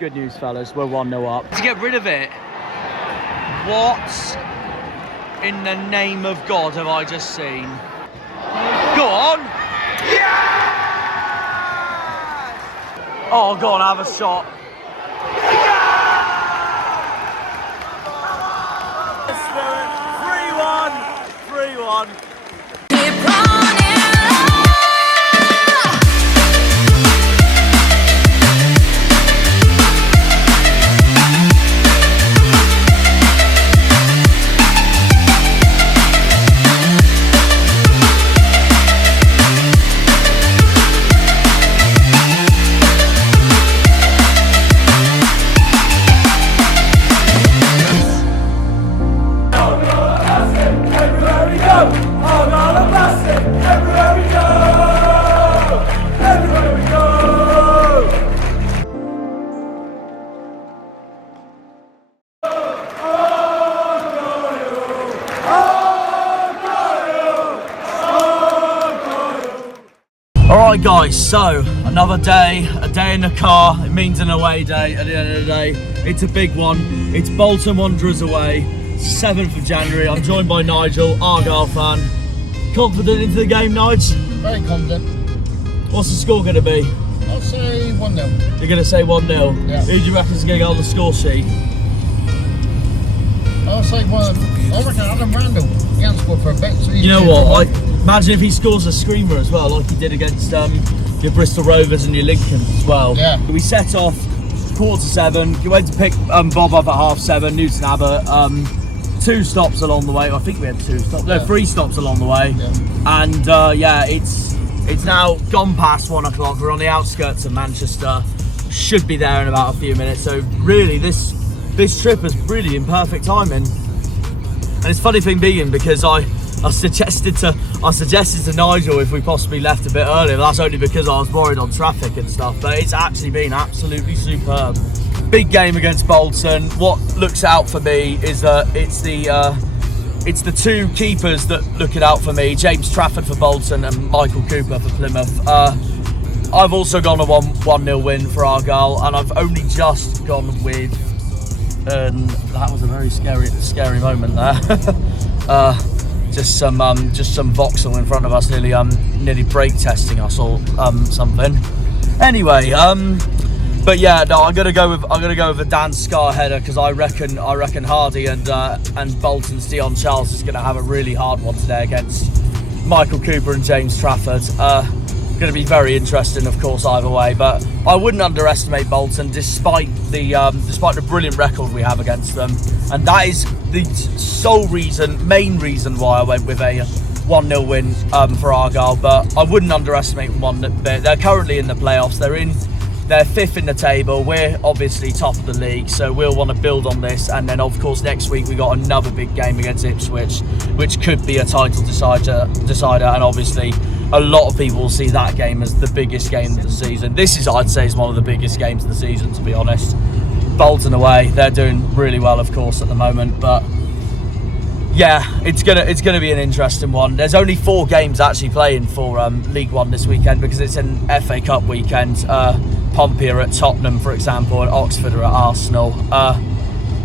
Good news, fellas. We're 1-0 up. To get rid of it, what in the name of God have I just seen? Go on! Yeah! Oh, go on, have a shot. Let's do it. 3-1. 3-1. Alright guys, so another day, a day in the car. It means an away day at the end of the day. It's a big one. It's Bolton Wanderers away, 7th of January. I'm joined by Nigel, Argyle fan. Confident into the game, Nige? Very confident. What's the score going to be? I'll say 1-0. You're going to say 1-0? Yeah. Who do you reckon's going to get on the score sheet? I'll say I reckon Adam Randall. He hasn't scored for a bit. So you know what? Imagine if he scores a screamer as well, like he did against your Bristol Rovers and your Lincoln as well. Yeah. We set off 6:45. You went to pick Bob up at 7:30, Newton Abbott. 2 stops along the way. I think we had 2 stops. No, 3 stops along the way. Yeah. And yeah, it's now gone past 1 o'clock. We're on the outskirts of Manchester. Should be there in about a few minutes. So really, this trip is really in perfect timing. And it's funny thing being because I suggested to Nigel if we possibly left a bit earlier. That's only because I was worried on traffic and stuff. But it's actually been absolutely superb. Big game against Bolton. What looks out for me is that it's the 2 keepers that look it out for me. James Trafford for Bolton and Michael Cooper for Plymouth. I've also gone a 1-0 win for Argyle, and I've only just gone with. That was a very scary moment there. Just some Vauxhall in front of us, nearly brake testing us or something. Anyway, but yeah, no, I'm gonna go with a Dan Scar header because I reckon Hardy and Bolton's Dion Charles is gonna have a really hard one today against Michael Cooper and James Trafford. Going to be very interesting, of course, either way. But I wouldn't underestimate Bolton, despite the brilliant record we have against them, and that is the main reason why I went with a 1-0 win for Argyle. But I wouldn't underestimate them one bit. They're currently in the playoffs. They're 5th in the table. We're obviously top of the league, so we'll want to build on this. And then, of course, next week we got another big game against Ipswich, which could be a title decider. And obviously, a lot of people will see that game as the biggest game of the season. I'd say, is one of the biggest games of the season, to be honest. Bolton away, they're doing really well, of course, at the moment. But yeah, it's gonna be an interesting one. There's only 4 games actually playing for League One this weekend because it's an FA Cup weekend. Pompey are at Tottenham, for example, and Oxford are at Arsenal.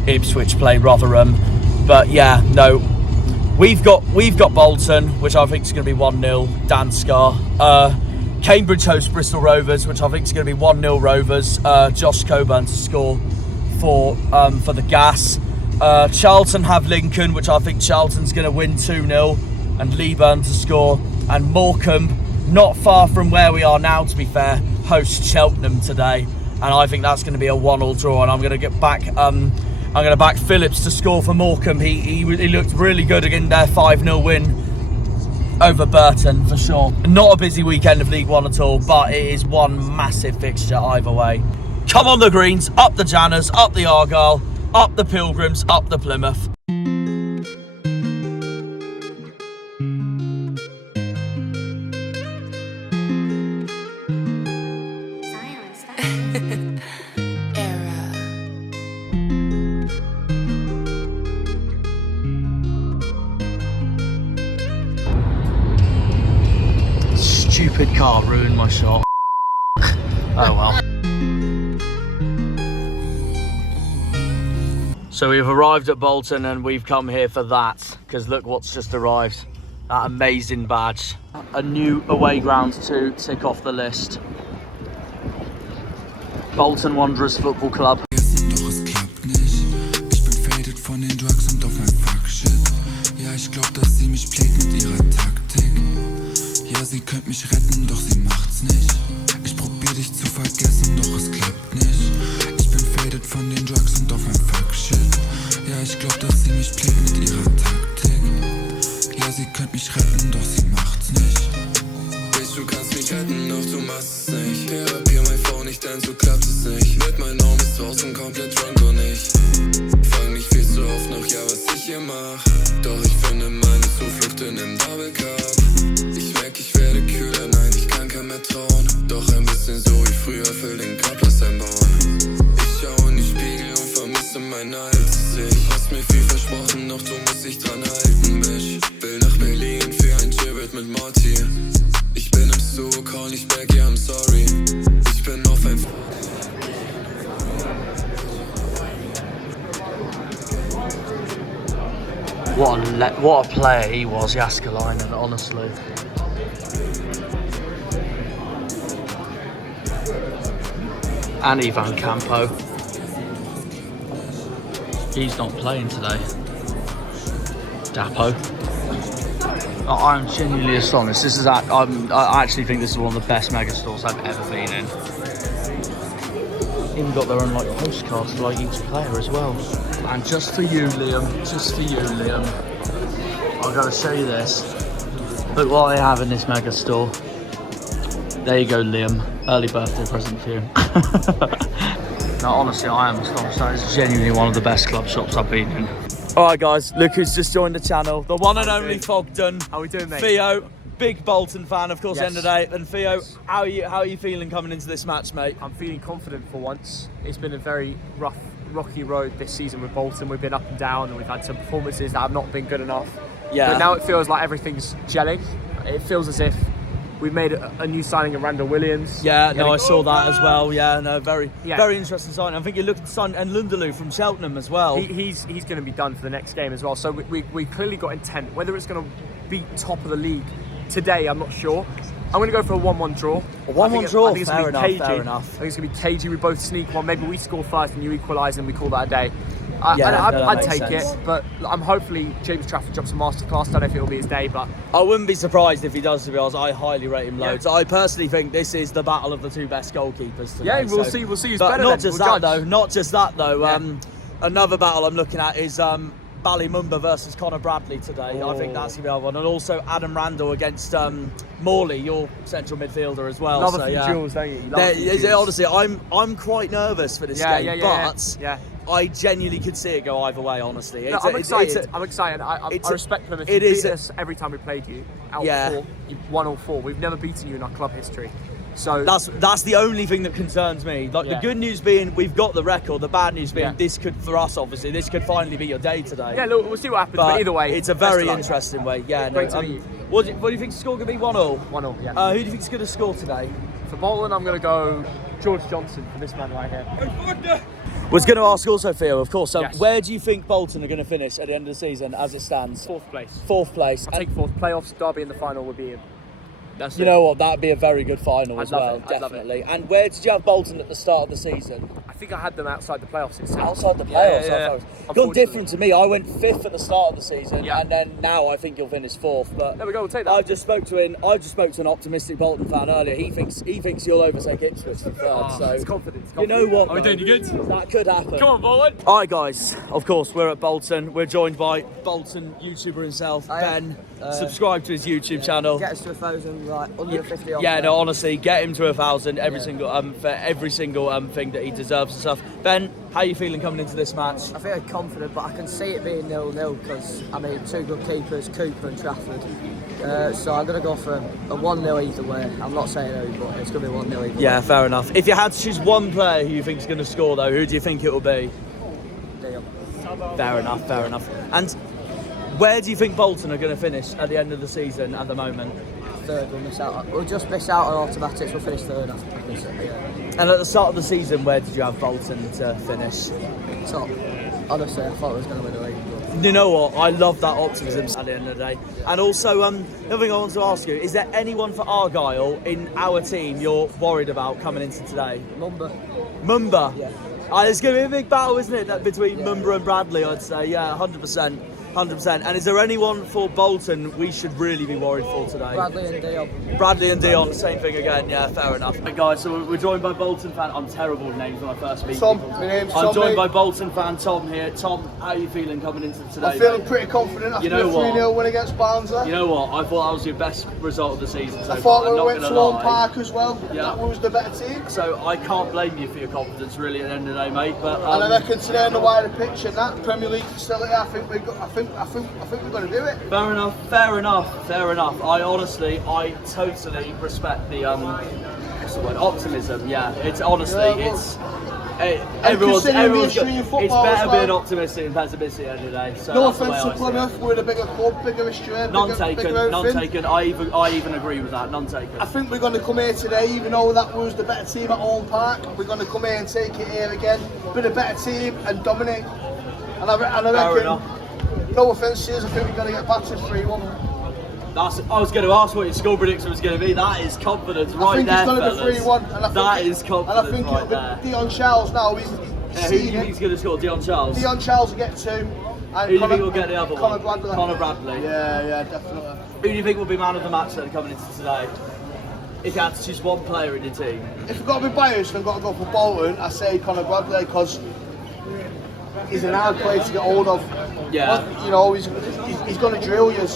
Ipswich play Rotherham. But yeah, no, we've got Bolton, which I think is going to be 1-0. Dan Scar. Cambridge host Bristol Rovers, which I think is going to be 1-0 Rovers. Josh Coburn to score for the Gas. Charlton have Lincoln, which I think Charlton's going to win 2-0, and Leeburn to score. And Morecambe, not far from where we are now, to be fair, host Cheltenham today, and I think that's going to be a 1-1 draw. And I'm going to back Phillips to score for Morecambe. He looked really good in their 5-0 win over Burton for sure. Not a busy weekend of League One at all, but it is one massive fixture either way. Come on the Greens, up the Janners, up the Argyle, up the Pilgrims, up the Plymouth. Stupid car ruined my shot. Oh well. So we've arrived at Bolton and we've come here for that, because look what's just arrived. That amazing badge. A new away ground to tick off the list. Bolton Wanderers Football Club. Von den Drugs und auf mein Fuck-Shit. Ja, ich glaub, dass sie mich playt mit ihrer Taktik. Ja, sie könnt mich retten, doch sie macht's nicht. Ich probier dich zu vergessen, doch es klappt nicht. Ich bin faded von den Drugs und auf mein Fuck-Shit. Ja, ich glaub, dass sie mich playt mit ihrer Taktik. Ja, sie könnt mich retten, doch sie macht's nicht. Bitch, du kannst mich retten, doch du machst es nicht. Therapier mein Phone nicht, denn so klappt es nicht. Mit meinem Arm ist draußen komplett drunk und ich frag mich viel zu oft noch, ja, was ich hier mach. Doch ich finde meine Zuflucht in dem Double Cup. Ich merk, ich werde kühler, nein, ich kann keinem mehr trauen. Doch ein bisschen so wie früher, will den Körper einbauen. Ich schau in die Spiegel und vermisse mein altes Ich. Hast mir viel versprochen, doch du musst dich dran halten, Bitch. Will nach Berlin für ein Chillbild mit Morty. Ich bin im Stu, call nicht back, yeah, I'm sorry. Ich bin auf ein What a player he was, Jaskalainen, honestly. And Ivan Campo. He's not playing today. Dapo. I'm genuinely astonished. This is I actually think this is one of the best mega stores I've ever been in. Even got their own like postcards for like each player as well. And just for you, Liam, I've got to show you this. Look what they have in this mega store. There you go, Liam. Early birthday present for you. No, honestly, I am astonished. That is genuinely one of the best club shops I've been in. Alright guys, look who's just joined the channel. The one and only Thogden. How we doing, mate? Theo, big Bolton fan, of course, Yes. end of the day. And Theo, Yes. how are you feeling coming into this match, mate? I'm feeling confident for once. It's been a very rocky road this season with Bolton. We've been up and down and we've had some performances that have not been good enough. Yeah. But now it feels like everything's gelling. It feels as if we've made a new signing of Randall Williams. Yeah, no, I saw that as well. Yeah, no, very interesting signing. I think you're looking to sign and Lundalu from Cheltenham as well. He's going to be done for the next game as well. So we clearly got intent. Whether it's going to be top of the league today, I'm not sure. I'm going to go for a 1-1 draw. A 1-1 draw? I think it's going to be cagey. Fair enough. I think it's going to be cagey. We both sneak one. Maybe we score first and you equalise and we call that a day. that I'd makes take sense. it, but I'm hopefully James Trafford drops a masterclass. I don't know if it'll be his day, but I wouldn't be surprised if he does, to be honest. I highly rate him Yeah. loads. I personally think this is the battle of the two best goalkeepers today. yeah, we'll see. We'll see who's But better. not then. just We'll that judge. though. Not just that though. Yeah. Another battle I'm looking at is Ballymumba versus Connor Bradley today. I think Oh. that's gonna be the other one, and also Adam Randall against Morley, your central midfielder as well. Love so, a few yeah. duels, don't you? You love a few There- duels. honestly, I'm quite nervous for this game, but yeah. I genuinely could see it go either way. Honestly, No, I'm excited. I'm excited. I it's a- respect Plymouth. it You is beat a- us every time we played you. Out Yeah. of 4, you've won all 4. We've never beaten you in our club history. So That's the only thing that concerns me. Like Yeah. the good news being we've got the record. The bad news being Yeah. this could, for us obviously, this could finally be your day today. yeah, look, we'll see what happens. But, either way, it's a best very of luck. interesting way. Yeah, Great to meet you. What do you think the score could be? 1-1. 1-0. Yeah. Who do you think's going to score today? For Bolton, I'm going to go George Johnson for this man right here. Was going to ask also, Theo, of course. So, Yes. where do you think Bolton are going to finish at the end of the season as it stands? 4th place. 4th place. I'll take 4th. Playoffs, Derby in the final would be. That's You it. know what? That'd be a very good final I'd as love well, it, I'd love it. definitely. And where did you have Bolton at the start of the season? I think I had them outside the playoffs itself. Outside the playoffs, Yeah. I thought. Gone Unfortunately. different to me. I went 5th at the start of the season, Yeah. and then now I think you'll finish 4th. But There we go. We'll take that. I just spoke to an optimistic Bolton fan earlier. He thinks you'll overtake Ipswich for 3rd. So It's confidence. you know what? Are we though? doing you good? That could happen. Come on, Bolton. All right, guys. Of course, we're at Bolton. We're joined by Bolton YouTuber himself, Ben. Subscribe to his YouTube channel. Get us to 1,000, like under 50 off. Yeah, no, honestly, get him to 1,000 every single for every single thing that he deserves and stuff. Ben, how are you feeling coming into this match? I feel confident, but I can see it being 0-0 because, I mean, 2 good keepers, Cooper and Trafford. So I'm going to go for a 1-0 either way. I'm not saying who, but it's going to be 1-0 either Yeah, way. fair enough. If you had to choose one player who you think is going to score, though, who do you think it will be? Deal. Fair enough. And where do you think Bolton are going to finish at the end of the season at the moment? 3rd, we'll miss out. We'll just miss out on automatics. We'll finish 3rd after this. Yeah. And at the start of the season, where did you have Bolton to finish? Top. honestly, I thought we was going to win the league. You know what? I love that optimism at the end of the day. And also, another thing I want to ask you, is there anyone for Argyle in our team you're worried about coming into today? Mumba? Yeah. It's going to be a big battle, isn't it, that between Mumba and Bradley, I'd say. Yeah, 100%. 100%. And is there anyone for Bolton we should really be worried for today? Bradley and Dion, same thing again. Yeah, fair enough. Hey guys, so we're joined by Bolton fan. I'm terrible with names when I first meet Tom, people. my name's I'm Tom, joined mate. by Bolton fan Tom here. Tom, how are you feeling coming into today? I'm feeling mate? pretty confident after You know the what? 3-0 win against Barnsley. You know what? I thought that was your best result of the season so I thought far. we I'm went not to gonna Home lie. Park as well. Yeah. That was the better team. So I can't blame you for your confidence, really, at the end of the day, mate. But And I reckon today on the wider pitch and that Premier League facility, I think we're going to do it. Fair enough. I totally respect the what's the word? Optimism. Yeah, it's honestly, everyone's considering the got, history in football it's as better well. being optimistic and pessimistic at the end of the day. So No that's the way offence to I see it. Plymouth, we're the bigger club, bigger history, None bigger taken. everything. I even agree with that. None taken. I think we're going to come here today, even though that was the better team at Home Park. We're going to come here and take it here again, be the better team and dominate. And I Fair reckon, enough. no offence to us, I think we're going to get battered 3-1. I was going to ask what your score prediction was going to be. That is confidence right I think there, it's going to fellas. be 3-1. And I think That is confidence And I think right it'll there. be Dion Charles now. He's Who do you seen think it. is going to score? Dion Charles? Dion Charles will get 2. And Who do you think will get the other one? Connor Bradley. Yeah, definitely. Who do you think will be man of the match then coming into today? If you had to choose one player in your team. If you've got to be biased and got to go for Bolton, I say Connor Bradley because he's an hard player to get hold of. Yeah. But, you know, he's going to drill you.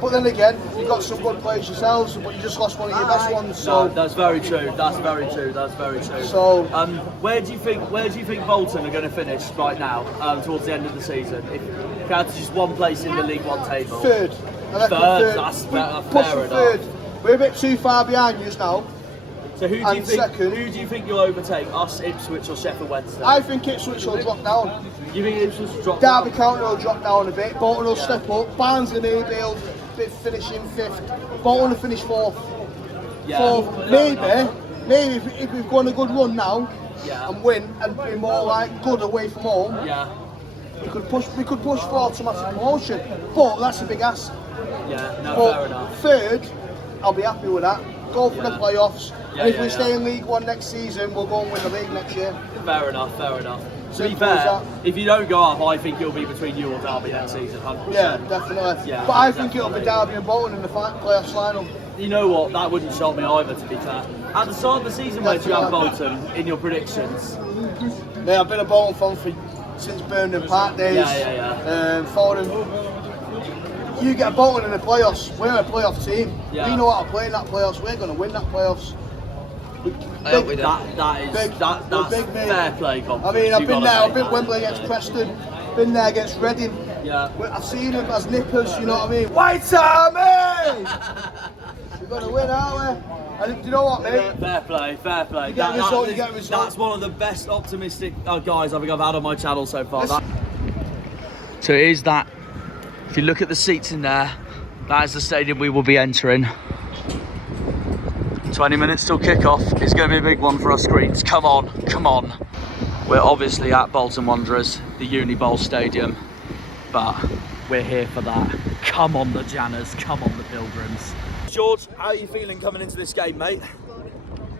But then again, you've got some good players yourselves, but you just lost one of your best ones. So No, that's very true. That's very true. So where do you think Bolton are going to finish right now towards the end of the season? If you had to choose one place in the League One table. third. I reckon Third, that's Push fair for enough. third. We're a bit too far behind you now. So who do you think you'll overtake? Us, Ipswich, or Sheffield Wednesday? I think Ipswich will drop down. You think Ipswich will drop down? Derby County will drop down a bit. Bolton will step up. Barnsley maybe will finish in 5th. Bolton will finish 4th. Yeah. 4th. Maybe if we've gone a good run now Yeah. and win and be more like good away from home, Yeah. we could push for automatic promotion. But that's a big ask. Yeah. No, But fair enough. third, I'll be happy with that. Go for the Yeah. playoffs. Yeah, And if yeah, we yeah. stay in League One next season, we'll go and win the league next year. Fair enough. To be Simple as fair, that. if you don't go up, I think it'll be between you or Derby next season. 100%. Yeah, definitely. Yeah, But I think it'll be definitely. Derby and Bolton in the playoffs lineup. You know what? That wouldn't shock me either, to be fair. At the start of the season, where do you have Bolton in your predictions? Yeah, I've been a Bolton fan since Burnham Park days. Yeah. Foden. You get Bolton in the playoffs. We're a playoff team. Yeah. We know how to play in that playoffs. We're going to win that playoffs. That's Big, mate. fair play. I mean, I've You've been gotta there. say I've been that. Wembley against Preston. Been there against Reading. Yeah. I've seen them as nippers. You know what I mean? White Army! We're going to win, aren't we? And do you know what, mate? Fair play. You get a result, you get a result. That's one of the best optimistic guys I think I've had on my channel so far. So it is that. If you look at the seats in there, that is the stadium we will be entering. 20 minutes till kick-off. It's going to be a big one for our screens. Come on. We're obviously at Bolton Wanderers, the Unibol stadium, but we're here for that. Come on the Janners, come on the Pilgrims. George, how are you feeling coming into this game, mate?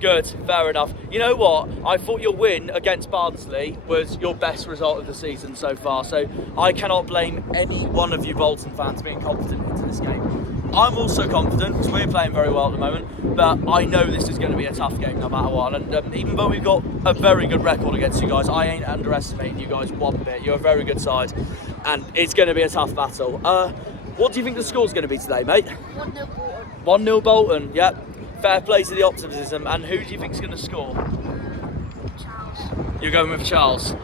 Good, fair enough. You know what? I thought your win against Barnsley was your best result of the season so far, so I cannot blame any one of you Bolton fans being confident into this game. I'm also confident because we're playing very well at the moment, but I know this is going to be a tough game no matter what. And even though we've got a very good record against you guys, I ain't underestimating you guys one bit. You're a very good side, and it's going to be a tough battle. What do you think the score's going to be today, mate? 1-0 Bolton. 1-0 Bolton, yep. Fair play to the optimism. And who do you think's going to score? Charles. You're going with Charles.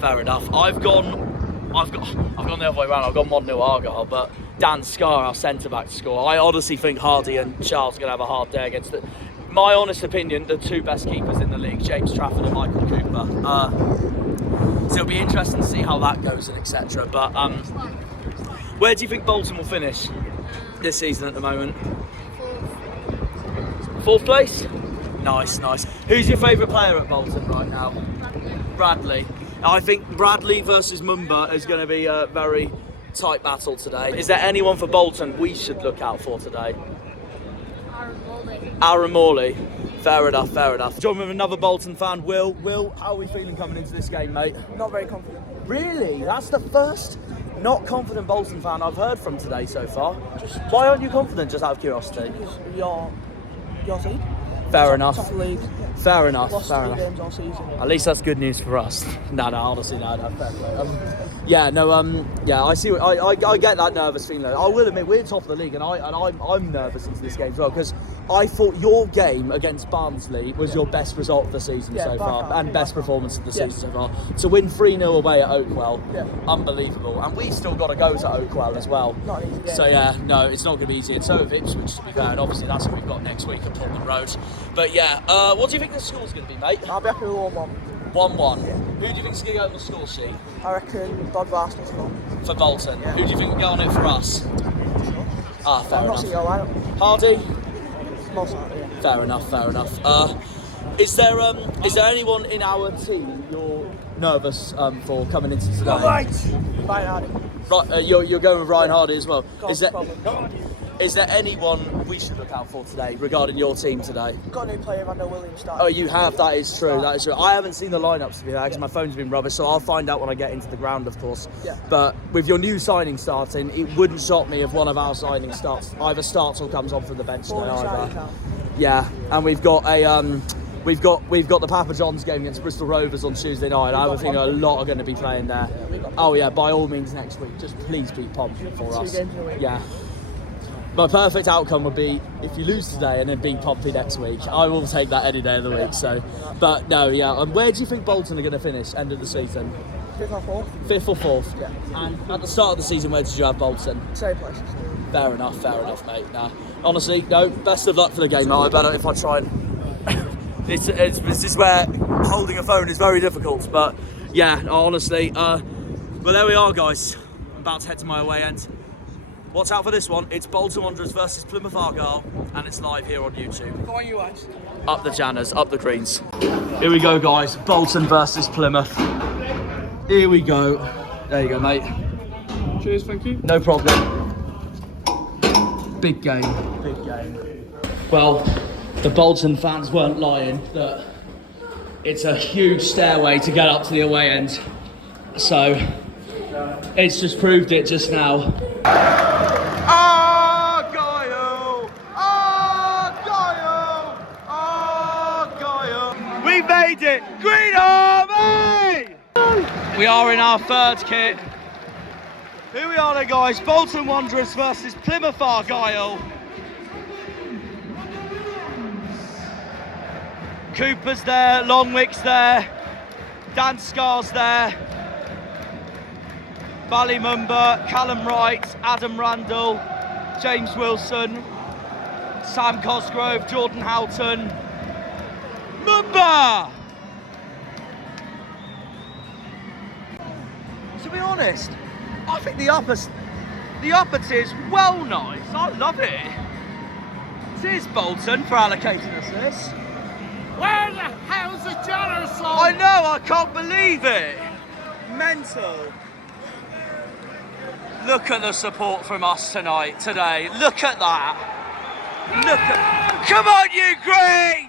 Fair enough. I've gone the other way around. I've gone 1-0 Argyle, but Dan Scarr, our centre back, to score. I honestly think Hardy and Charles are going to have a hard day against it. My honest opinion, the two best keepers in the league, James Trafford and Michael Cooper. So it'll be interesting to see how that goes and etc. But where do you think Bolton will finish this season at the moment? 4th place? Nice. Who's your favourite player at Bolton right now? Bradley. I think Bradley versus Mumba is going to be a very tight battle today. Is there anyone for Bolton we should look out for today? Aaron Morley. Fair enough, fair enough. Join with another Bolton fan, Will. Will, how are we feeling coming into this game, mate? Not very confident. Really? That's the first not confident Bolton fan I've heard from today so far. Why aren't you confident, just out of curiosity? Your team. Fair enough. Top league. Fair enough, Lost fair 3 enough. games all season. At least that's good news for us. No, honestly, no, fair play. I see. I get that nervous feeling. I will admit we're top of the league, and I'm nervous into this game as well because I thought your game against Barnsley was your best result of the season so far, and best performance of the season so far. To win 3-0 away at Oakwell, unbelievable. And we've still got to go to Oakwell as well. Not an easy game. So yeah, no, it's not going to be easy. And so have Ipswich, to be fair. And obviously that's what we've got next week at Portman Road. But yeah, what do you think the score's going to be, mate? I'll be happy with 1-1. 1-1. Who do you think's going to go on the score sheet? I reckon Dodge Arsenal score. For Bolton. Who do you think will go on it for us? Ah, fair I'm not enough. seeing your lineup. Hardy? Most likely, yeah. Fair enough, fair enough. Is there anyone in our team you're nervous for coming into today? Ryan Hardy. Right, you're going with Ryan Hardy as well. Problem. Is there anyone we should look out for today regarding your team today? Got a new player, Randall Williams started. Oh, you have? That is true, that is true. I haven't seen the lineups to be there because my phone's been rubbish, so I'll find out when I get into the ground, of course. Yeah. But with your new signing starting, it wouldn't shock me if one of our signings either starts or comes on from the bench today either. Yeah, and we've got a we've got the Papa John's game against Bristol Rovers on Tuesday night. I have a feeling a lot are going to be playing there. Oh yeah, by all means next week. Just please beat Pompey for us. 2 games in a week. Yeah. My perfect outcome would be if you lose today and then beat Pompey next week. I will take that any day of the week. So, but no, yeah. And where do you think Bolton are going to finish end of the season? 5th or 4th. 5th or 4th. Yeah. And at the start of the season, where did you have Bolton? Same place. Fair enough, mate. Nah, honestly, no. Best of luck for the game, mate. I better if I try and. This is where holding a phone is very difficult. But yeah, honestly. Well, there we are, guys. I'm about to head to my away end. Watch out for this one. It's Bolton Wanderers versus Plymouth Argyle, and it's live here on YouTube. Go on, you guys. Up the Janners, up the greens. Here we go, guys. Bolton versus Plymouth. Here we go. There you go, mate. Cheers, thank you. No problem. Big game, big game. Well, the Bolton fans weren't lying that it's a huge stairway to get up to the away end. So, it's just proved it just now. Argyle! Argyle! Argyle! We made it! Green Army! We are in our third kit. Here we are, guys. Bolton Wanderers versus Plymouth Argyle. Cooper's there, Longwick's there, Dan Scar's there, Ballymumba, Callum Wright, Adam Randall, James Wilson, Sam Cosgrove, Jordan Houghton, Mumba! To be honest, I think the upper tier's well nice. I love it. Cheers, Bolton, for allocating us this. Where the hell's the Janner song? I know, I can't believe it. Mental. Look at the support from us today. Look at that. Come on, you Greens!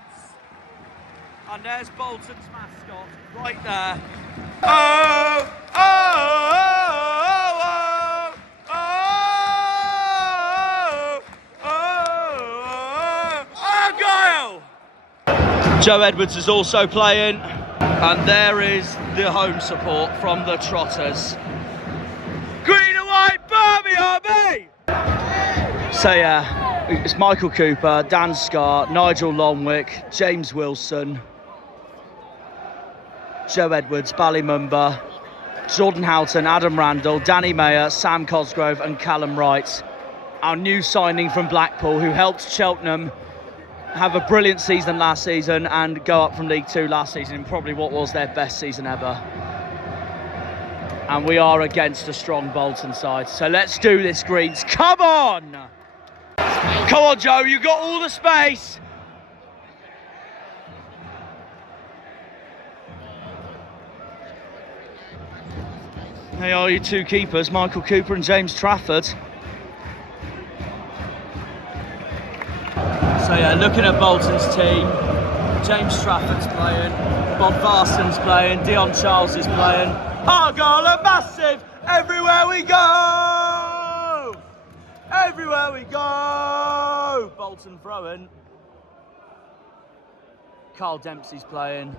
And there's Bolton's mascot right there. Oh, oh, oh, oh, oh, oh, Argyle! Joe Edwards is also playing, and there is the home support from the Trotters. Green and white, Barmy Army! So yeah, it's Michael Cooper, Dan Scar, Nigel Longwick, James Wilson, Joe Edwards, Ballymumba, Jordan Houghton, Adam Randall, Danny Mayer, Sam Cosgrove and Callum Wright. Our new signing from Blackpool, who helped Cheltenham have a brilliant season last season and go up from League 2 last season in probably what was their best season ever. And we are against a strong Bolton side. So let's do this, Greens. Come on! Come on, Joe, you've got all the space. They are your two keepers, Michael Cooper and James Trafford. So yeah, looking at Bolton's team, James Trafford's playing, Bob Varson's playing, Dion Charles is playing. Argyle are massive everywhere we go! Everywhere we go! Bolton throwing. Carl Dempsey's playing.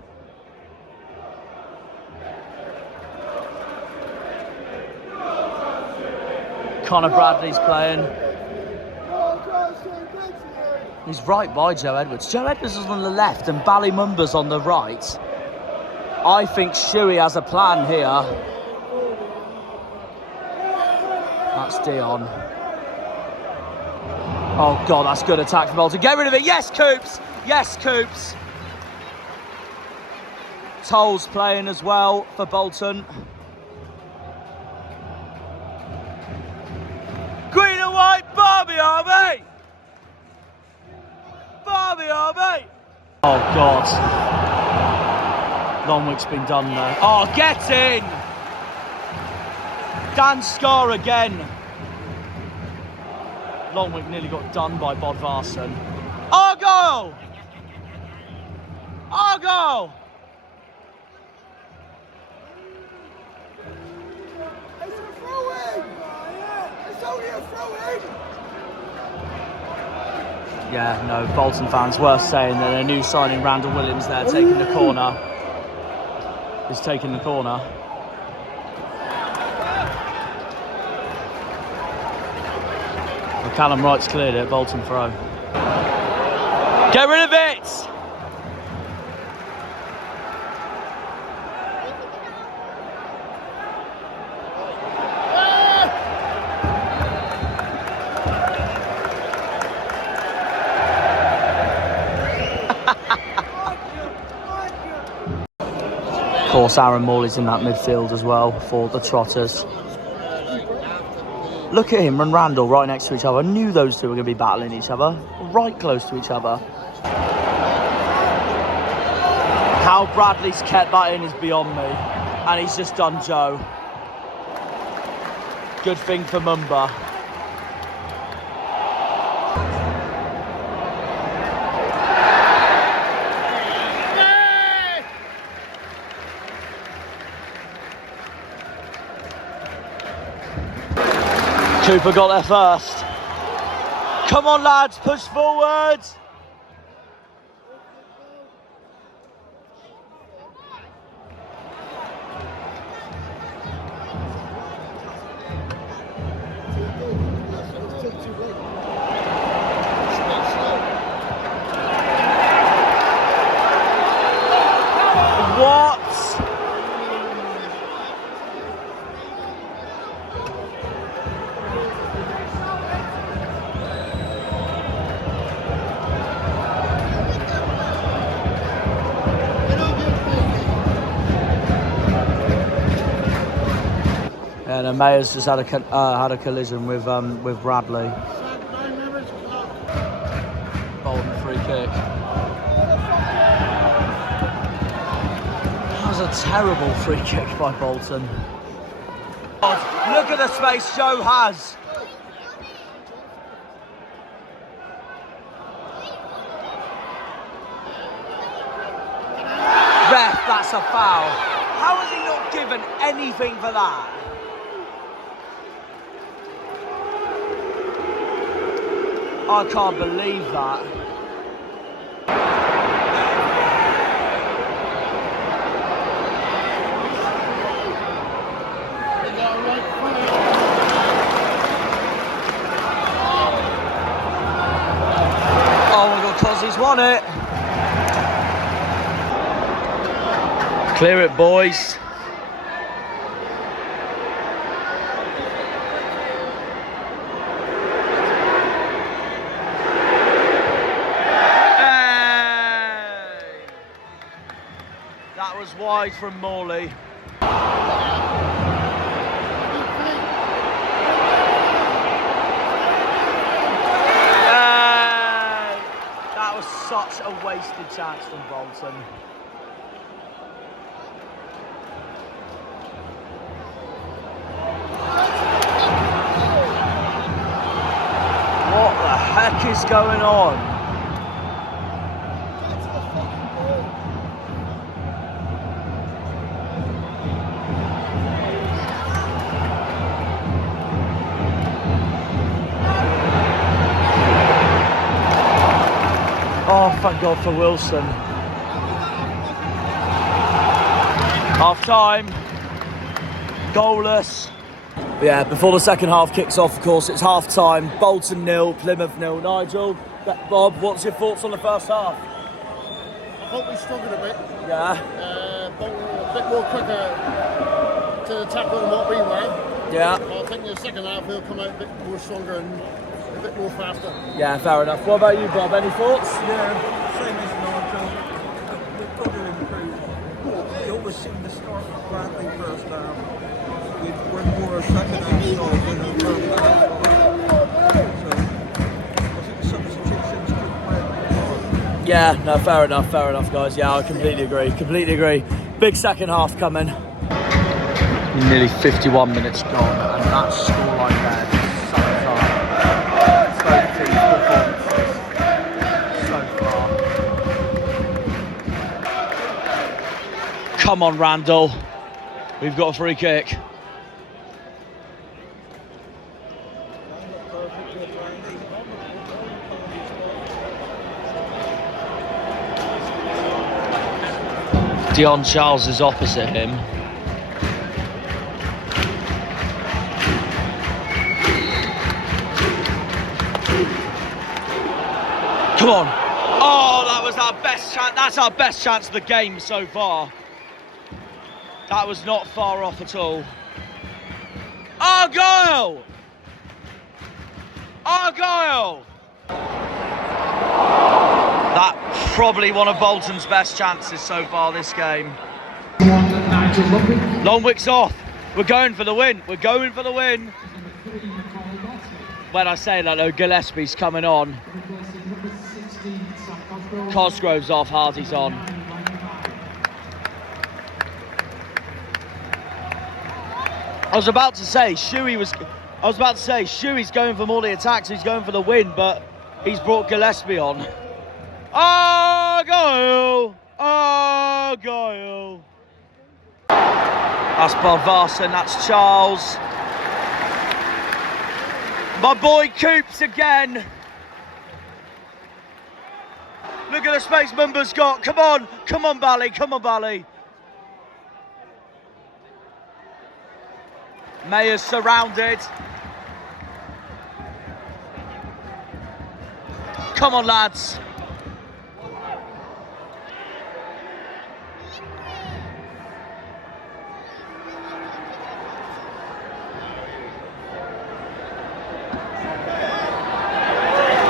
Connor Bradley's playing. He's right by Joe Edwards. Joe Edwards is on the left and Ballymumba's on the right. I think Shuey has a plan here. That's Dion. Oh God, that's good attack from Bolton. Get rid of it. Yes, Coops. Yes, Coops. Toll's playing as well for Bolton. Green and white, Barbie Army! Barbie Army! Oh God. Longwick's been done there. Oh, get in! Dan Scar again. Longwick nearly got done by Bod Varson. Argyle! Argyle! It's a throw-in! It's only a throw-in! Yeah, no, Bolton fans worth saying that their new signing Randall Williams there taking the corner. He's taking the corner. Well, Callum Wright's cleared it, Bolton throw. Get rid of it! Of course, Aaron Morley's in that midfield as well for the Trotters. Look at him and Randall right next to each other. I knew those two were going to be battling each other, right close to each other. How Bradley's kept that in is beyond me. And he's just done Joe. Good thing for Mumba. Cooper got there first. Come on lads, push forward. What? And the Mayor's just had a collision with Bradley. Bolton free kick. That was a terrible free kick by Bolton. Look at the space Joe has. Ref, that's a foul. How has he not given anything for that? I can't believe that. Oh my God, Cozzy's won it. Clear it, boys. That was wide from Morley. That was such a wasted chance from Bolton. is going on? Oh, thank God for Wilson. Half time. Goalless. Yeah, before the second half kicks off, of course, it's half time. Bolton 0, Plymouth 0. Nigel, Bob, what's your thoughts on the first half? I thought we struggled a bit. Yeah. Bolton were a bit more quicker to the tackle than what we were. Yeah. I think the second half we'll come out a bit more stronger and a bit more faster. Yeah, fair enough. What about you, Bob? Any thoughts? Yeah, same as Nigel. We've got to improve. You always seem to start badly first half. We're more a second half style than a first half style. So I think the substitutions could play. Yeah, no, fair enough, guys. Yeah, I completely agree. Big second half coming. Nearly 51 minutes gone, and that scoreline there just sums up both teams' performances so far. Come on, Randall. We've got a free kick. Dion Charles is opposite him. Come on. Oh, that was our best chance. That's our best chance of the game so far. That was not far off at all. Argyle! Argyle! That probably one of Bolton's best chances so far this game. Longwick's off. We're going for the win. When I say that though, Gillespie's coming on. Cosgrove's off, Hardy's on. I was about to say Shuey's going for more the attacks, he's going for the win, but he's brought Gillespie on. Argyle! Argyle! That's Bodvarsson, that's Charles. My boy Coops again. Look at the space Mumba's got. Come on, Bally. Mayer's surrounded. Come on, lads.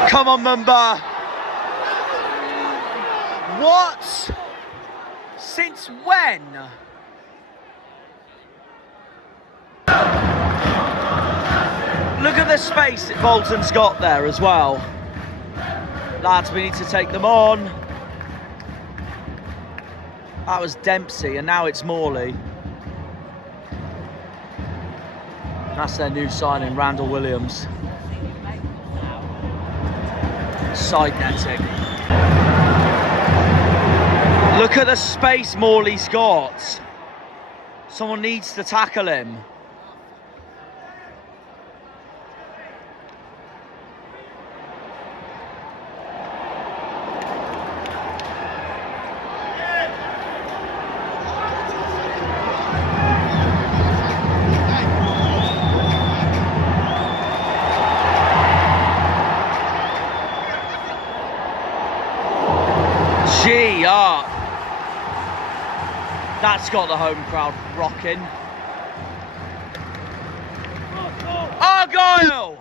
Come on, Mumba. What? Since when? Look at the space that Bolton's got there as well. Lads, we need to take them on. That was Dempsey, and now it's Morley. That's their new signing, Randall Williams. Side netting. Look at the space Morley's got. Someone needs to tackle him. That's got the home crowd rocking. Argyle!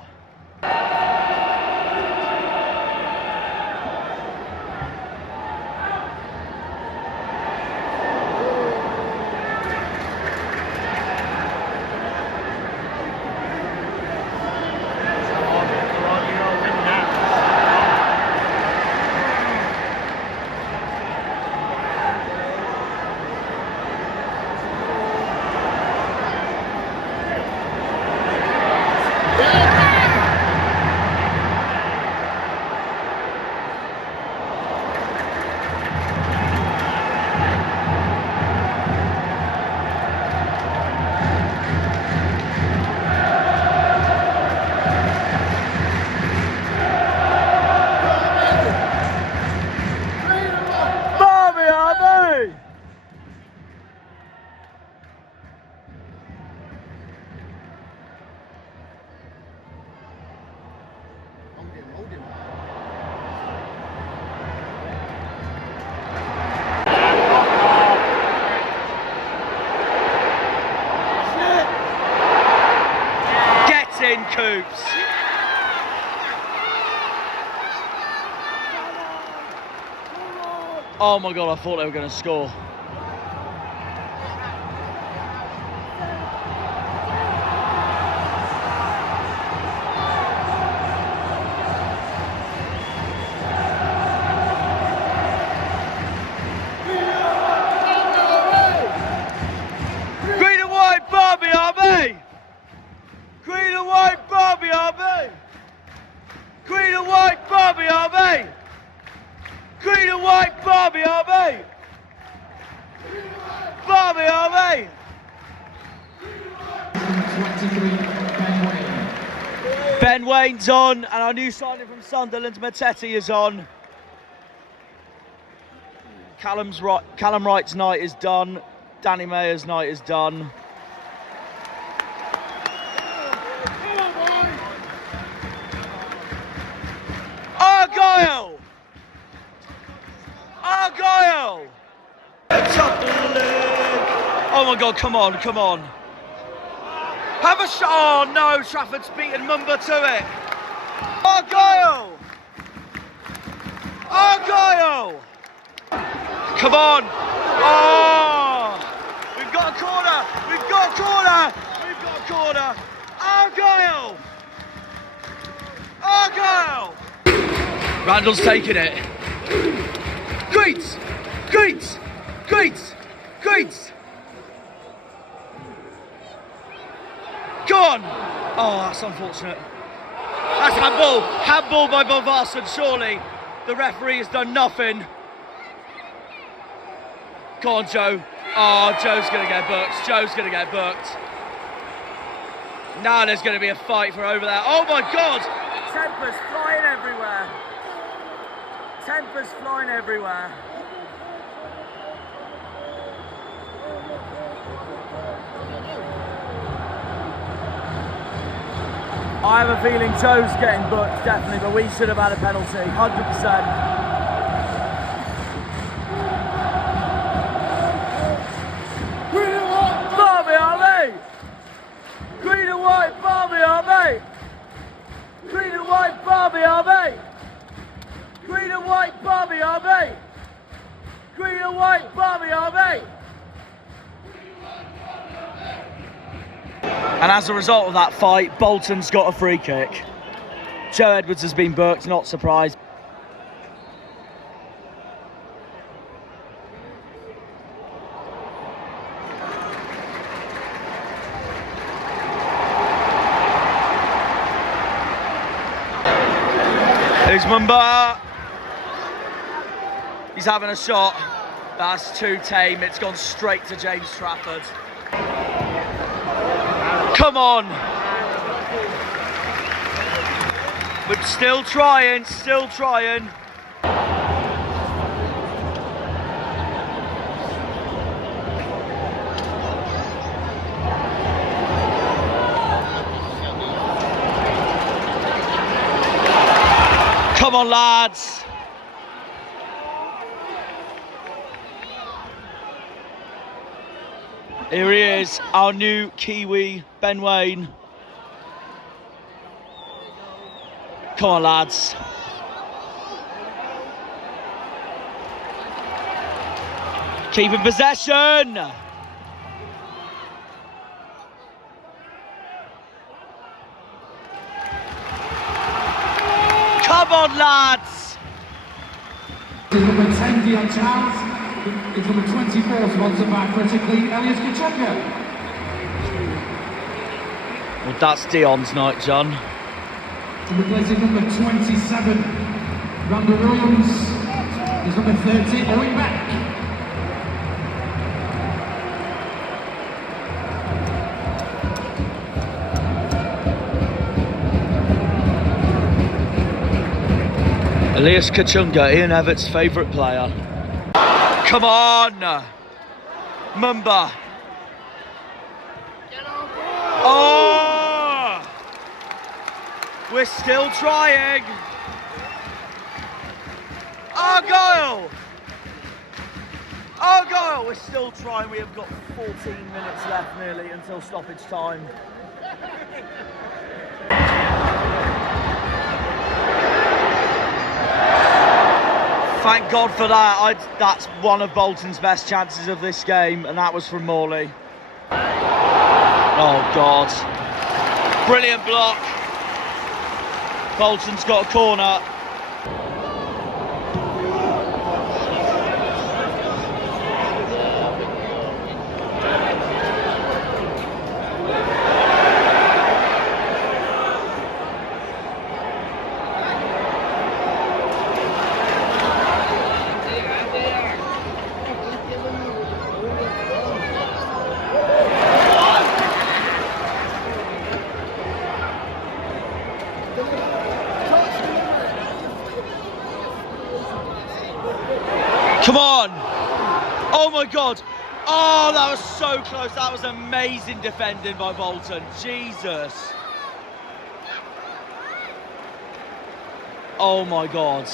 Coops. Oh my God, I thought they were going to score. Green and white, Barbie, RB! Green and white, Barbie, RB! Green and white, Barbie, RB! Barbie, RB! Ben Wayne's on, and our new signing from Sunderland, Mattetti, is on. Callum Wright's night is done. Danny Mayer's night is done. Argyle! Argyle! Oh my God, come on, come on. Have a shot. Oh no, Trafford's beaten Mumba to it. Argyle! Argyle! Come on. Oh! We've got a corner. We've got a corner. We've got a corner. Argyle! Argyle! Randall's taking it. Great! Great! Great! Great! Go on! Oh, that's unfortunate. That's handball. Handball by Bovarsson, surely. The referee has done nothing. Go on, Joe. Oh, Joe's going to get booked. Joe's going to get booked. Now there's going to be a fight for over there. Oh my God! Tempers flying everywhere. Tempers flying everywhere. I have a feeling Joe's getting booked, definitely, but we should have had a penalty, 100%. Green and white, Barbie, RB! Green and white, Barbie, RB! Green and white, Barbie, RB! Green and white, Barbie, RB! And as a result of that fight, Bolton's got a free kick. Joe Edwards has been booked, not surprised. There's Mumba. He's having a shot. That's too tame. It's gone straight to James Trafford. Come on. But still trying, still trying. Come on, lads. Here he is, our new Kiwi, Ben Wayne. Come on, lads. Keeping possession. Come on, lads! It's number 10, Dion Charles. It's number 24, sponsored by Critically, Elias Kachunga. Well, that's Dion's night, John. Replacing number 27, Randall Williams. Is number 30, Owen Beck. Elias Kachunga, Ian Everett's favourite player. Come on! Mumba. Oh! We're still trying. Argyle! Argyle! We're still trying. We have got 14 minutes left nearly until stoppage time. Thank God for that. That's one of Bolton's best chances of this game, and that was from Morley. Oh God. Brilliant block. Bolton's got a corner. Come on! Oh my God! Oh, that was so close. That was amazing defending by Bolton. Jesus. Oh my God.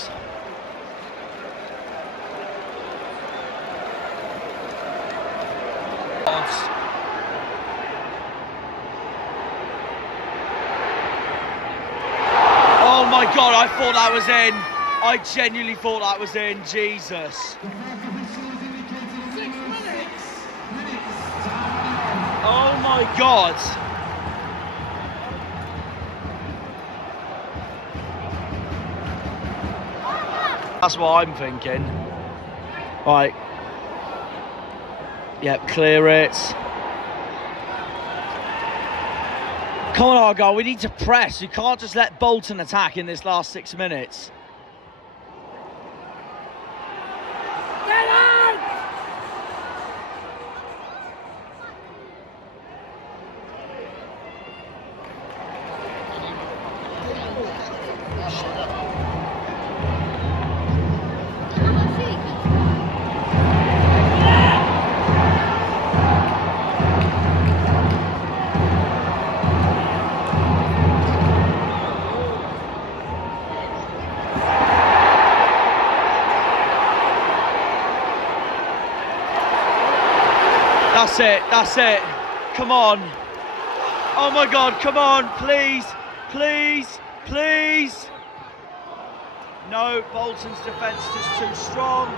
Oh my God, I thought that was in. I genuinely thought that was in. Jesus. Oh my God. That's what I'm thinking. Right. Yep, clear it. Come on, Argyle, we need to press. You can't just let Bolton attack in this last 6 minutes. That's it, that's it. Come on. Oh my God, come on, please, please, please. No, Bolton's defence is too strong.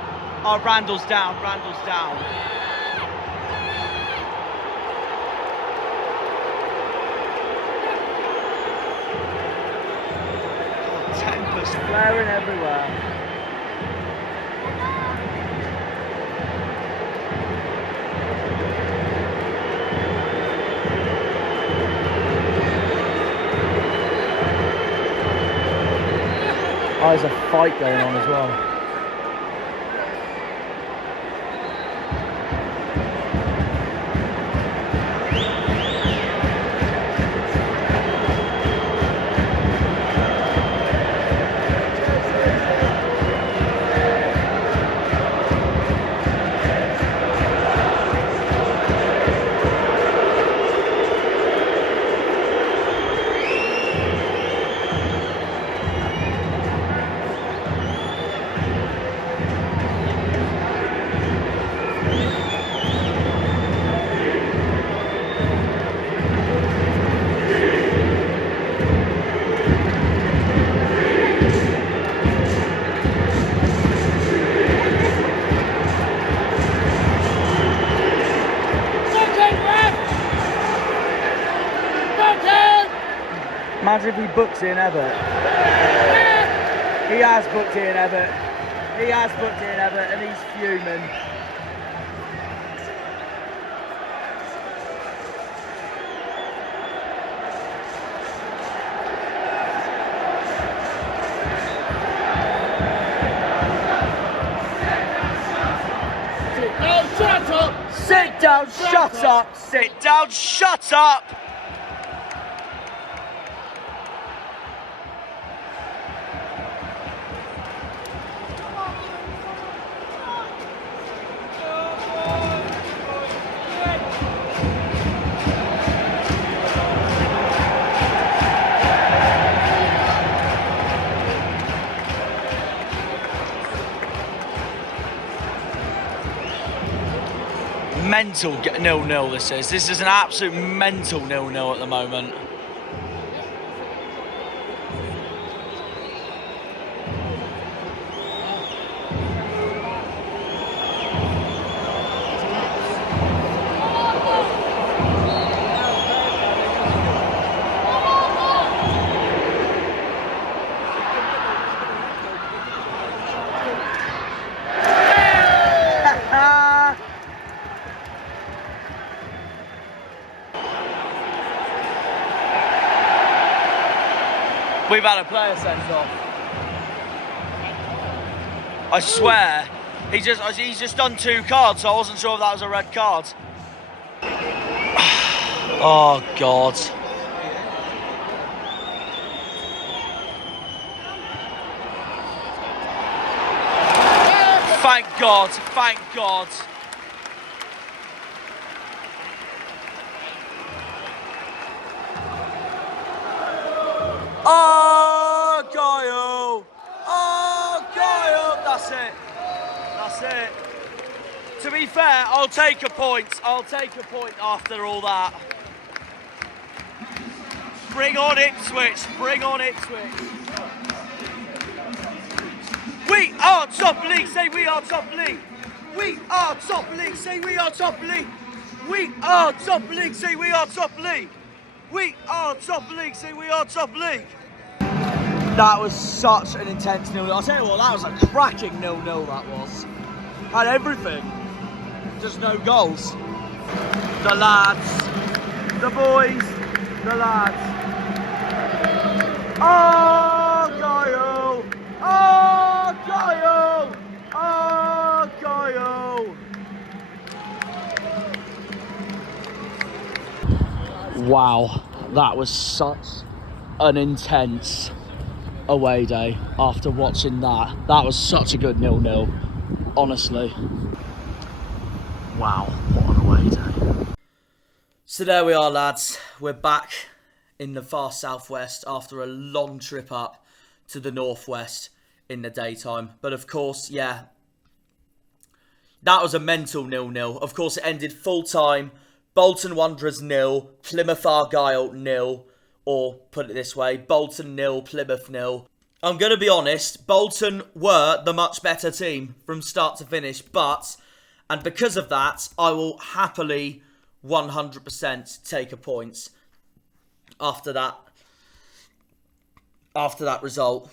Oh, Randall's down, Randall's down. God, tempest flaring everywhere. Oh, there's a fight going on as well. Imagine if he books in Everett. He has booked in Everett. He has booked in Everett and he's fuming. Sit down, shut up! Sit down, shut up! Mental 0-0 this is. This is an absolute mental 0-0 at the moment. We've had a player sent off. I swear, he's just done 2 cards, so I wasn't sure if that was a red card. Oh God. Thank God, thank God. Argyle! Argyle! That's it. That's it. To be fair, I'll take a point. I'll take a point after all that. Bring on Ipswich. Bring on Ipswich. We are top league. Say we are top league. We are top league. Say we are top league. We are top league. Say we are top league. We are top league. Say we are top league. That was such an intense 0-0. I'll tell you what, that was a cracking 0-0 that was. Had everything. Just no goals. The lads. The boys. The lads. Argyle! Argyle! Argyle! Wow, that was such an intense away day after watching that. That was such a good 0-0, honestly. Wow, what an away day. So there we are, lads. We're back in the far southwest after a long trip up to the northwest in the daytime. But of course, yeah, that was a mental 0-0. Of course, it ended full time. Bolton Wanderers 0, Plymouth Argyle 0, or put it this way, Bolton 0, Plymouth 0. I'm going to be honest, Bolton were the much better team from start to finish, and because of that, I will happily 100% take a point after that result.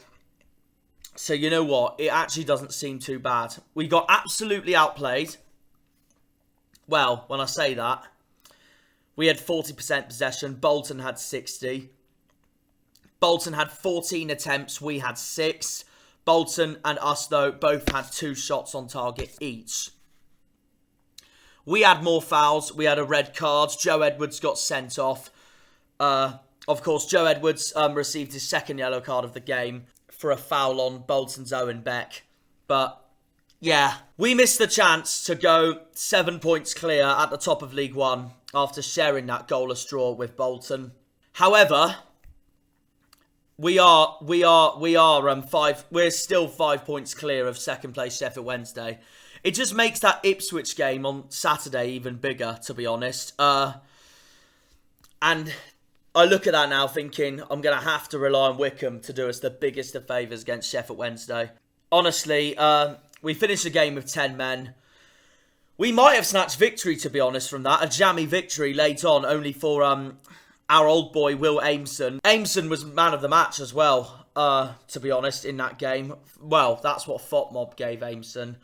So you know what, it actually doesn't seem too bad. We got absolutely outplayed. Well, when I say that, we had 40% possession. Bolton had 60. Bolton had 14 attempts. We had 6. Bolton and us, though, both had 2 shots on target each. We had more fouls. We had a red card. Joe Edwards got sent off. Of course, Joe Edwards received his 2nd yellow card of the game for a foul on Bolton's Owen Beck. But yeah, we missed the chance to go 7 points clear at the top of League One after sharing that goalless draw with Bolton. However, we're still 5 points clear of 2nd place Sheffield Wednesday. It just makes that Ipswich game on Saturday even bigger, to be honest. And I look at that now thinking I'm going to have to rely on Wickham to do us the biggest of favours against Sheffield Wednesday. Honestly, we finished the game with 10 men. We might have snatched victory, to be honest, from that. A jammy victory late on, only for our old boy, Will Aimson. Aimson was man of the match as well, to be honest, in that game. Well, that's what FOTMob gave Aimson.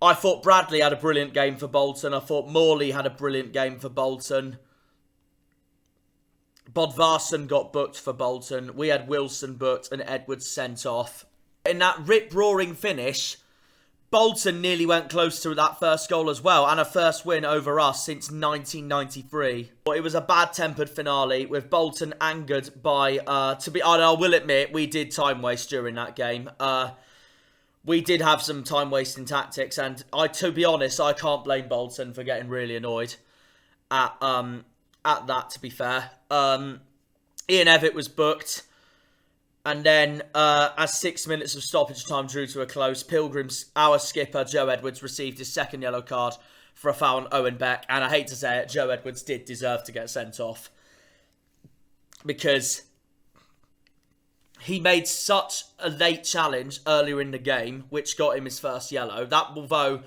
I thought Bradley had a brilliant game for Bolton. I thought Morley had a brilliant game for Bolton. Bodvarsson got booked for Bolton. We had Wilson booked and Edwards sent off. In that rip-roaring finish, Bolton nearly went close to that first goal as well, and a first win over us since 1993. But it was a bad-tempered finale with Bolton angered by, I will admit, we did time waste during that game. We did have some time-wasting tactics, and to be honest, I can't blame Bolton for getting really annoyed at that, to be fair. Ian Evatt was booked. And then, as 6 minutes of stoppage time drew to a close, Pilgrims, our skipper, Joe Edwards, received his 2nd yellow card for a foul on Owen Beck. And I hate to say it, Joe Edwards did deserve to get sent off. Because he made such a late challenge earlier in the game, which got him his first yellow. That, although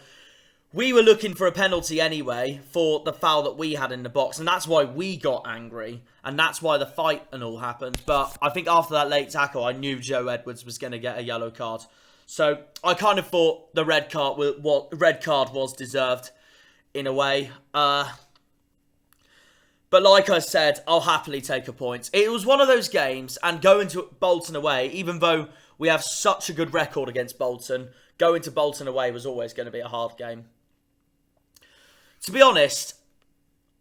we were looking for a penalty anyway for the foul that we had in the box. And that's why we got angry. And that's why the fight and all happened. But I think after that late tackle, I knew Joe Edwards was going to get a yellow card. So I kind of thought the red card was deserved in a way. But like I said, I'll happily take a point. It was one of those games, and going to Bolton away, even though we have such a good record against Bolton, going to Bolton away was always going to be a hard game. To be honest,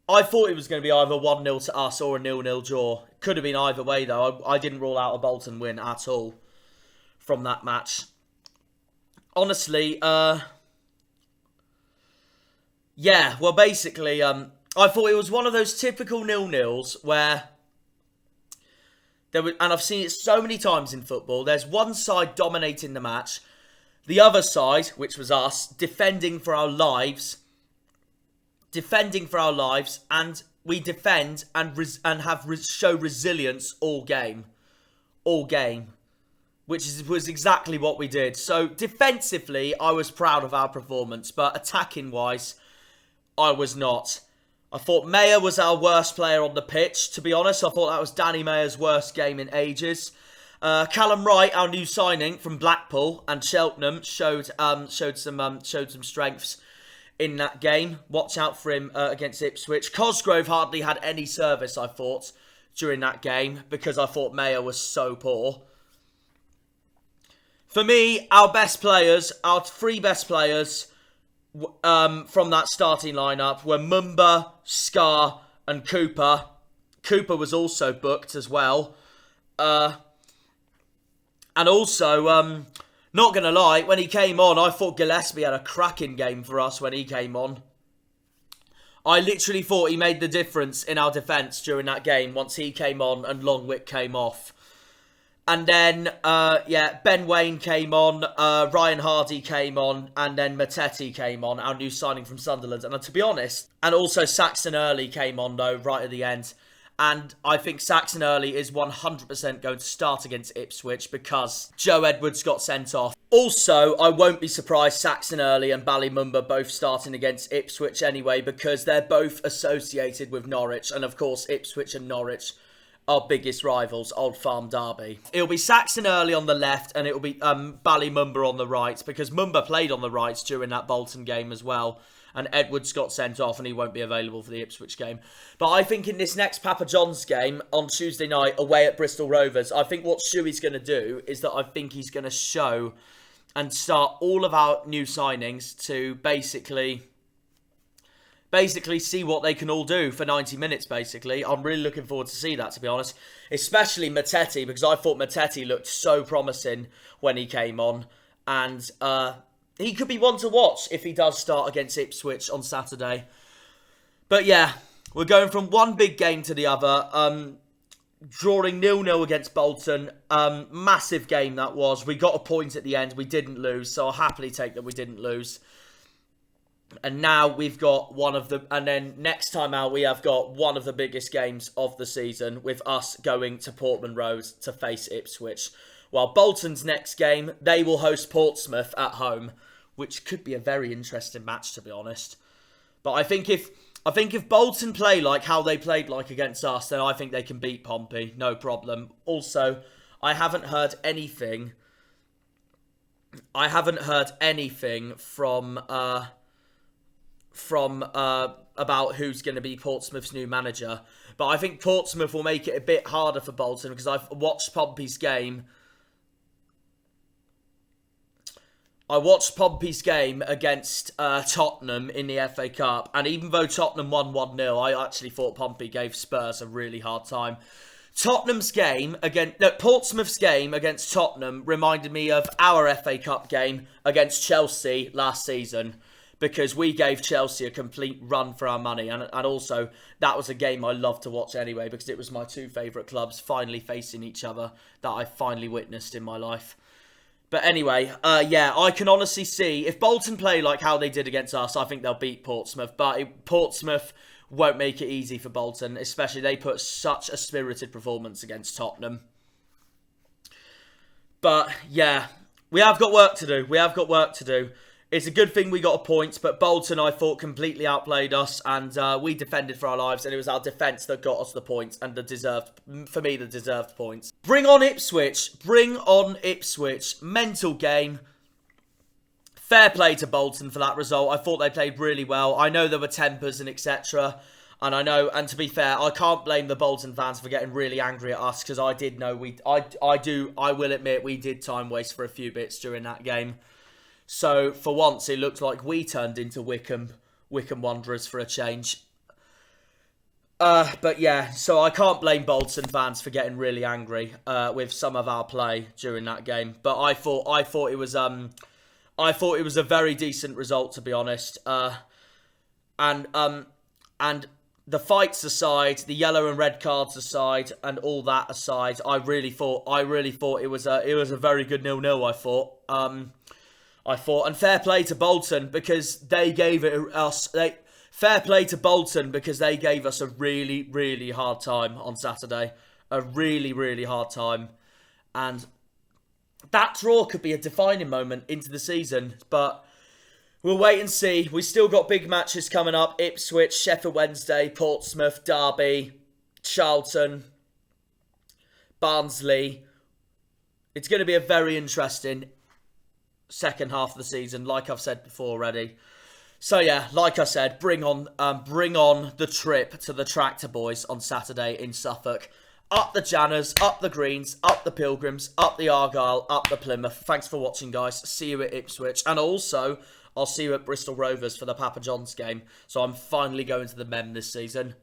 I thought it was going to be either 1-0 to us or a 0-0 draw. It could have been either way, though. I didn't rule out a Bolton win at all from that match. Honestly, yeah, well, basically, I thought it was one of those typical 0-0s where and I've seen it so many times in football, there's one side dominating the match, the other side, which was us, defending for our lives, and we defend and show resilience all game, which was exactly what we did. So defensively, I was proud of our performance, but attacking wise, I was not. I thought Mayer was our worst player on the pitch. To be honest, I thought that was Danny Mayer's worst game in ages. Callum Wright, our new signing from Blackpool and Cheltenham, showed some strengths in that game. Watch out for him against Ipswich. Cosgrove hardly had any service, I thought, during that game because I thought Mayer was so poor. For me, our three best players from that starting lineup were Mumba, Scar, and Cooper. Cooper was also booked as well. And also, not going to lie, when he came on, I thought Gillespie had a cracking game for us when he came on. I literally thought he made the difference in our defence during that game once he came on and Longwick came off. And then, Ben Wayne came on, Ryan Hardy came on, and then Mattetti came on, our new signing from Sunderland. And to be honest, and also Saxon Early came on, though, right at the end. And I think Saxon Early is 100% going to start against Ipswich because Joe Edwards got sent off. Also, I won't be surprised Saxon Early and Ballymumba both starting against Ipswich anyway because they're both associated with Norwich. And of course, Ipswich and Norwich, our biggest rivals, Old Farm Derby. It'll be Saxon Early on the left and it'll be Ballymumba on the right because Mumba played on the right during that Bolton game as well. And Edwards got sent off and he won't be available for the Ipswich game. But I think in this next Papa John's game on Tuesday night away at Bristol Rovers, I think what Shuey's going to do is that I think he's going to show and start all of our new signings to basically see what they can all do for 90 minutes, basically. I'm really looking forward to see that, to be honest. Especially Mattetti, because I thought Mattetti looked so promising when he came on. And he could be one to watch if he does start against Ipswich on Saturday. But yeah, we're going from one big game to the other. Drawing 0-0 against Bolton. Massive game that was. We got a point at the end. We didn't lose, so I'll happily take that we didn't lose. And now we've got and then next time out we have got one of the biggest games of the season with us going to Portman Road to face Ipswich. While Bolton's next game, they will host Portsmouth at home, which could be a very interesting match, to be honest. But I think if Bolton play like how they played like against us, then I think they can beat Pompey, no problem. Also, I haven't heard anything from about who's going to be Portsmouth's new manager. But I think Portsmouth will make it a bit harder for Bolton because I've watched Pompey's game. I watched Pompey's game against Tottenham in the FA Cup. And even though Tottenham won 1-0, I actually thought Pompey gave Spurs a really hard time. Portsmouth's game against Tottenham reminded me of our FA Cup game against Chelsea last season. Because we gave Chelsea a complete run for our money. And also, that was a game I loved to watch anyway. Because it was my two favourite clubs finally facing each other that I finally witnessed in my life. But anyway, yeah, I can honestly see, if Bolton play like how they did against us, I think they'll beat Portsmouth. But Portsmouth won't make it easy for Bolton, especially they put such a spirited performance against Tottenham. But yeah, we have got work to do. It's a good thing we got a point, but Bolton, I thought, completely outplayed us, and we defended for our lives, and it was our defence that got us the points, and the deserved points. Bring on Ipswich. Mental game. Fair play to Bolton for that result. I thought they played really well. I know there were tempers and etc. And I know, and to be fair, I can't blame the Bolton fans for getting really angry at us, because I did know I will admit we did time waste for a few bits during that game. So for once, it looked like we turned into Wycombe Wanderers for a change. But yeah, so I can't blame Bolton fans for getting really angry with some of our play during that game. But I thought it was a very decent result, to be honest. And the fights aside, the yellow and red cards aside, and all that aside, I really thought it was a very good 0-0. I thought, and fair play to Bolton, because they gave us fair play to Bolton because they gave us a really, really hard time on Saturday, a really, really hard time, and that draw could be a defining moment into the season, but we'll wait and see. We still got big matches coming up: Ipswich, Sheffield Wednesday, Portsmouth, Derby, Charlton, Barnsley. It's going to be a very interesting second half of the season, like I've said before already. So yeah, like I said, bring on the trip to the Tractor Boys on Saturday in Suffolk. Up the Janners, up the Greens, up the Pilgrims, up the Argyle, up the Plymouth. Thanks for watching, guys. See you at Ipswich, and also I'll see you at Bristol Rovers for the Papa John's game. So I'm finally going to the Mem this season.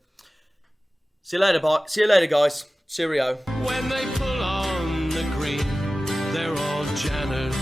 See you later, bye. See you later, guys. Cheerio. When they pull on the green, they're all Janners.